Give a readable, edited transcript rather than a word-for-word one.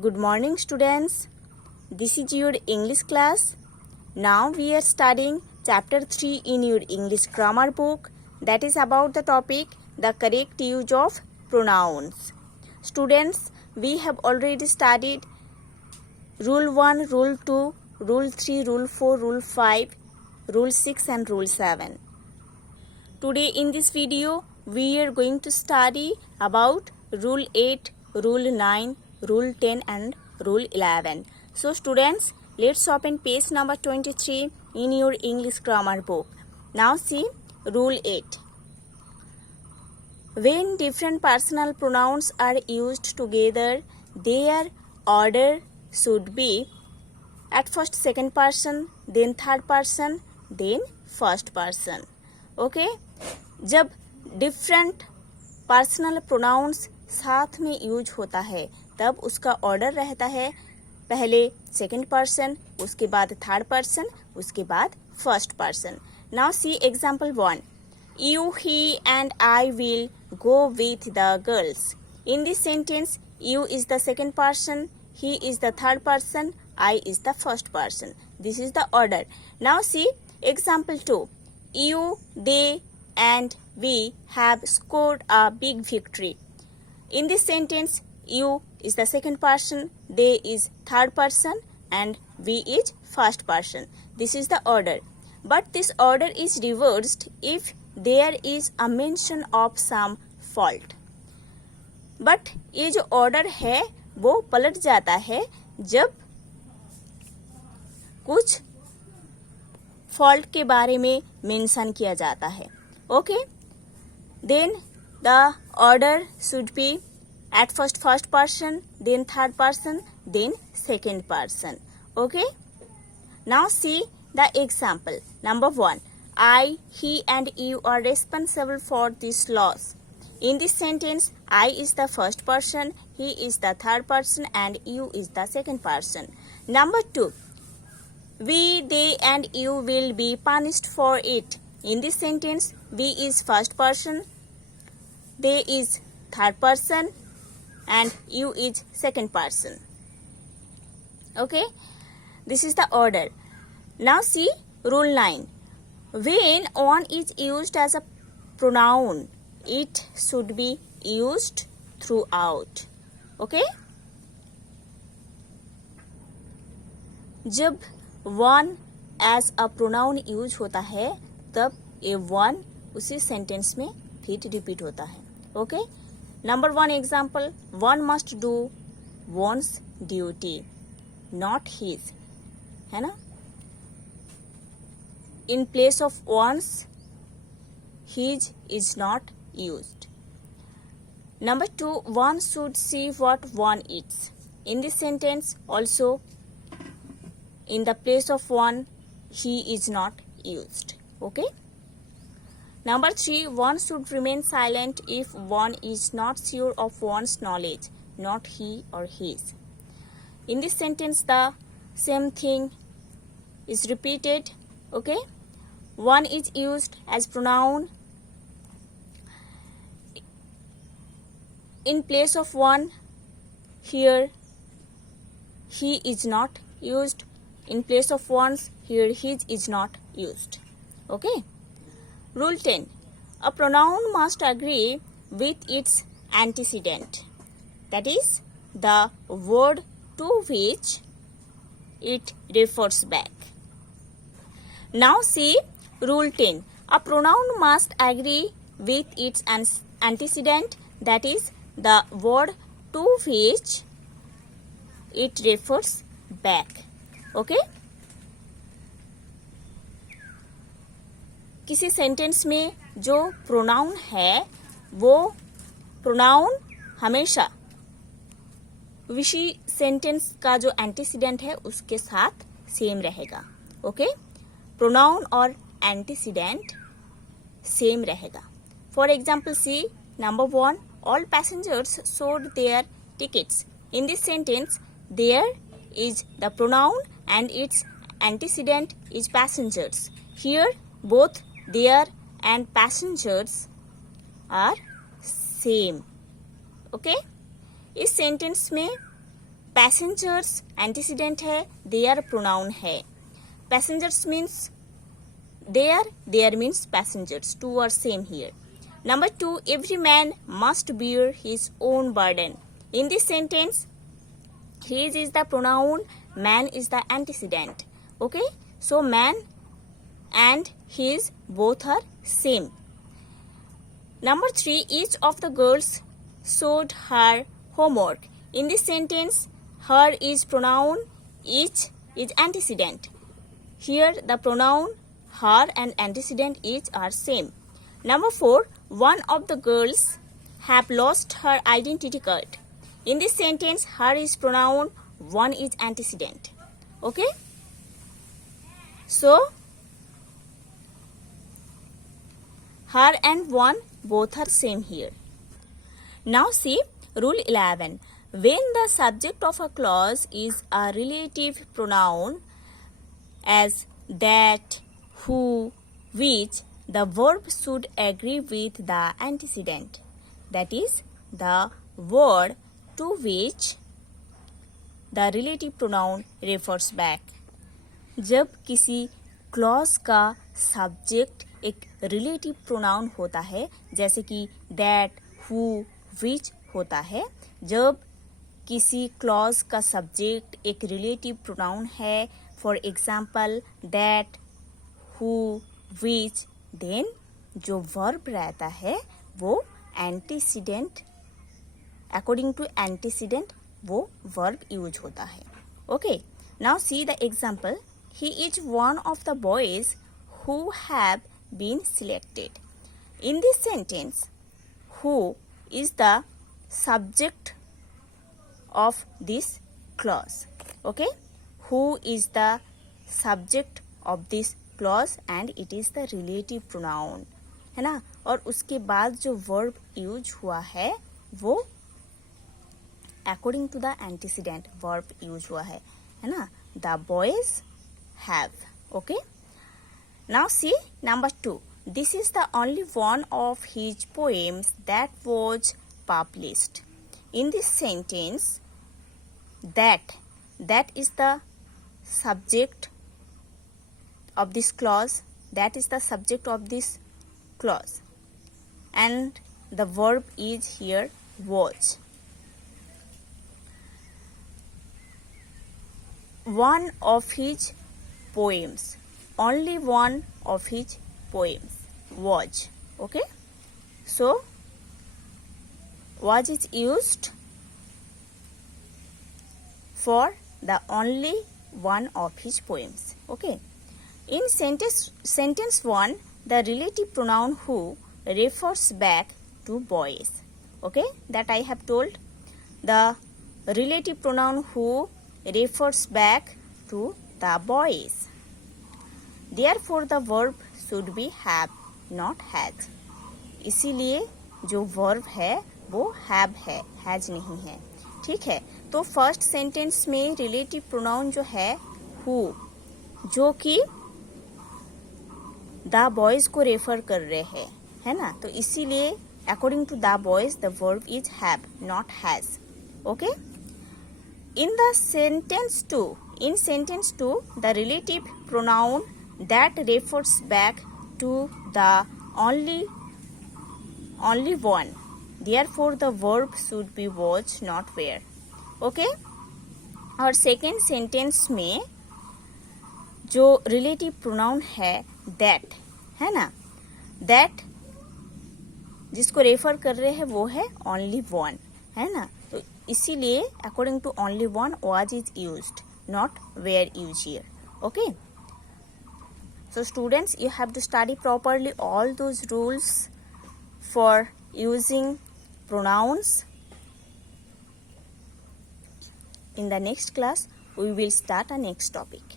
Good morning, students. This is your English class. Now we are studying chapter 3 in your English grammar book, that is about the topic the correct use of pronouns. Students, we have already studied Rule 1, Rule 2, Rule 3, Rule 4, Rule 5, Rule 6 and Rule 7. Today in this video, we are going to study about Rule 8, Rule 9, Rule 10 and Rule 11. So students, let's open page number 23 in your English grammar book. Now see Rule 8. When different personal pronouns are used together, their order should be at first second person, then third person, then first person. Okay जब different personal pronouns साथ में use होता है तब उसका order रहता है पहले सेकंड पर्सन, उसके बाद थर्ड पर्सन, उसके बाद first person. Now see example 1. You, he and I will go with the girls. In this sentence, you is the second person, he is the third person, I is the first person. This is the order. Now see example 2. You, they and we have scored a big victory. In this sentence, you is the second person, they is third person and we is first person. This is the order. But this order is reversed if there is a mention of some fault. But ये जो order है वो पलट जाता है जब कुछ fault के बारे में मेंशन किया जाता है. Okay then the order should be at first person, then third person, then second person. Okay now see the example number 1. I, he and you are responsible for this loss. In this sentence, I is the first person, he is the third person and you is the second person. Number 2. We, they and you will be punished for it. In this sentence, we is first person, they is third person and you is second person. Okay, this is the order. Now see Rule 9. When one is used as a pronoun, it should be used throughout. Okay? जब one as a pronoun use होता है तब ये one उसी sentence में फिर repeat होता है. Okay number 1 example. one must do one's duty, not his. है ना? In place of one's, his is not used. Number 2, one should see what one eats. In this sentence also, in the place of one, he is not used. Okay. Number 3, one should remain silent if one is not sure of one's knowledge, not he or his. In this sentence, the same thing is repeated. Okay. One is used as pronoun. In place of one, here he is not used. In place of one's, here his is not used. Okay. Rule 10. A pronoun must agree with its antecedent. That is, the word to which it refers back. Now see Rule 10. A pronoun must agree with its antecedent, that is, the word to which it refers back. Okay? किसी sentence में जो pronoun है वो pronoun हमेशा विषय sentence का जो antecedent है उसके साथ सेम रहेगा. ओके प्रोनाउन और एंटीसीडेंट सेम रहेगा. For example see number 1. All passengers showed their tickets. In this sentence, there is the pronoun and its antecedent is passengers. Here, both there and passengers are same. Okay? इस sentence में passengers antecedent है, their pronoun है. Passengers means their means passengers. Two are same here. Number 2, every man must bear his own burden. In this sentence, his is the pronoun, man is the antecedent. Okay, so man and his both are same. Number 3, each of the girls showed her homework. In this sentence, her is pronoun, each is antecedent. Here the pronoun her and antecedent each are same. Number 4, one of the girls have lost her identity card. In this sentence, her is pronoun, one is antecedent. Okay? So, her and one both are same here. Now see rule 11. When the subject of a clause is a relative pronoun as that, who, which, the verb should agree with the antecedent. That is, the word to which the relative pronoun refers back. जब किसी clause का subject एक relative pronoun होता है, जैसे कि that, who, विच होता है, जब किसी क्लॉज का सब्जेक्ट एक रिलेटिव प्रोनाउन है, for example that, who, which, then जो वर्ब रहता है वो एंटीसीडेंट, अकॉर्डिंग टू एंटीसीडेंट वो वर्ब यूज होता है. Okay, now see the example. He is one of the boys who have been selected. In this sentence, who is the subject of this clause. Okay, who is the subject of this clause and it is the relative pronoun, है ना. और उसके बाद जो verb use हुआ है वो according to the antecedent verb use हुआ है ना. The boys have. Okay, now see number 2. This is the only one of his poems that was published. In this sentence, that is the subject of this clause, that is the subject of this clause, and the verb is here was. One of his poems, only one of his poems was. Okay, so was is used for the only one of his poems. Okay, in sentence 1, the relative pronoun who refers back to boys. Okay, that I have told. The relative pronoun who refers back to the boys. Therefore the verb should be have, not has. इसीलिए जो verb है वो have है, has नहीं है. ठीक है, तो फर्स्ट सेंटेंस में रिलेटिव प्रोनाउन जो है हु, जो कि द बॉयज को रेफर कर रहे हैं, है ना. तो इसीलिए according to the boys the verb is have, not has. Okay, in the sentence 2, the relative pronoun that refers back to the only one. Therefore the verb should be was, not were. Okay, और second sentence में जो relative pronoun है that, है ना, that जिसको refer कर रहे हैं वो है ओनली वन, है ना. तो इसीलिए according to only one was is used, not were use here. Okay, so students, you have to study properly all those rules for using pronouns. In the next class, we will start a next topic.